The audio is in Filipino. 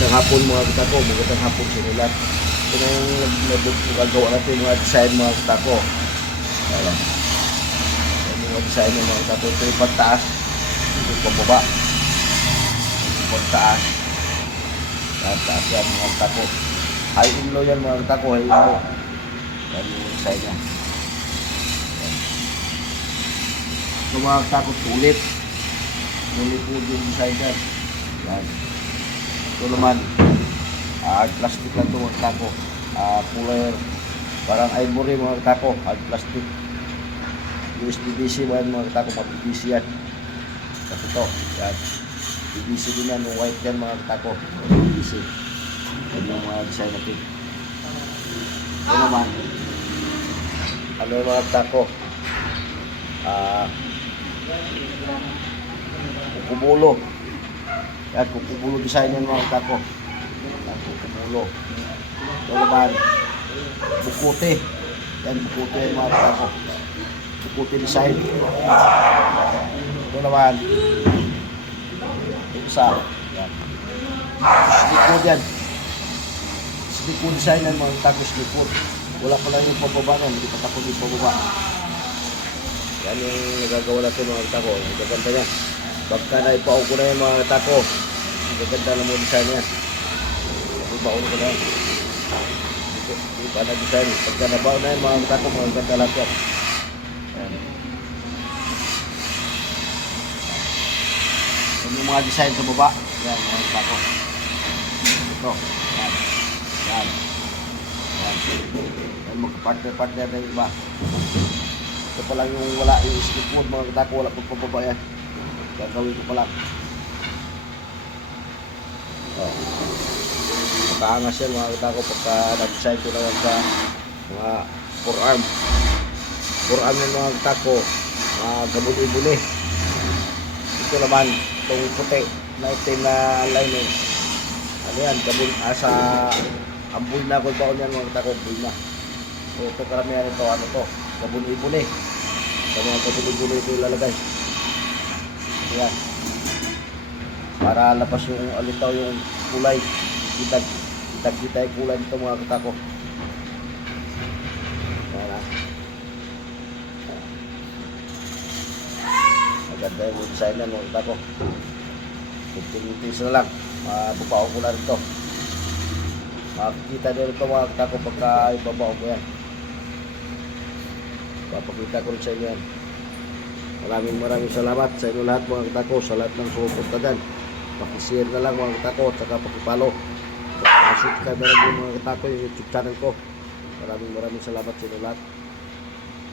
Magandang hapon mga katako, magandang hapon sa inyo lahat. Ito na yung nagagawa natin mga design mga katako. Ayan. Yung mga design ng mga katako. Ito yung pagtaas, ito yung pababa. Ito yung pagtaas. Taas yan mga katako. High in low yan mga katako, high in low. Yan yung design niya. Ito mga katako, tulit. Tulit po yung design yan. Yan. Ito naman, hard plastic lang ito mga tako. Kulay, parang ivory mga tako, hard plastic. USB-DC mga tako, mapipc yan. Tapos ito, yan. PVC din yan, white yan mga tako. PVC. Yan yung mga design natin. Ito naman, ano yung mga tako? Kukubulo. Yan, kukubulo design yan mga tako. Yan, kukubulo. Ito naman, bukuti. Yan, bukuti yan mga tako. Bukuti design. Ito naman, ito isa. Yan. Slipwood yan. Slipwood design yan mga tako, slipwood. Wala pa lang yung pababa yan, hindi pa tako yung pababa. Yan yung nagagawa natin mga tako. Ang gaganda niya. Pagka naipaon ko na yung mga tako, gaganda na mo design yan. Ipaon ko na yan. Hindi pa na design. Pagka nabaon na yung mga tako, mga ganda lahat yan. Yan. Yan yung mga design sa baba. Yan, mga tako. Ito. Yan. Yan. Yan. Yan, magka-partner-partner na yung iba. Ito pa lang yung wala yung skip mode mga tako, wala pang pababa yan. Gagawin ko pa lang. Makaangas yan mga katako pagka nag-design ko na yan sa mga forearm. Forearm yan mga katako, gabuli-buli. Ito naman, itong puti na itim na lining. Ano yan, sa ambul na kung baon yan mga katako, ambul na. So ito karamihan ito, ano to, gabuli-buli. Sa mga gabuli-buli ito ilalagay. Yan. Para labas yung alitaw yung kulay. Kita yung kulay nito mga katako. Yan. Maganda yung design na mga katako. Kunting-kunting na lang. Mabubaon ko na rin ito. Makikita din ito mga katako pagka ibabaon ko yan. Papakita ko rin sa inyo yan. Maraming salamat sa inyo lahat mga katako, sa lahat ng sumuporta dyan. Pakishare na lang mga katako at saka pakipalo. Subscribe na lang yung mga katako yung YouTube channel ko. Maraming salamat sa inyo lahat.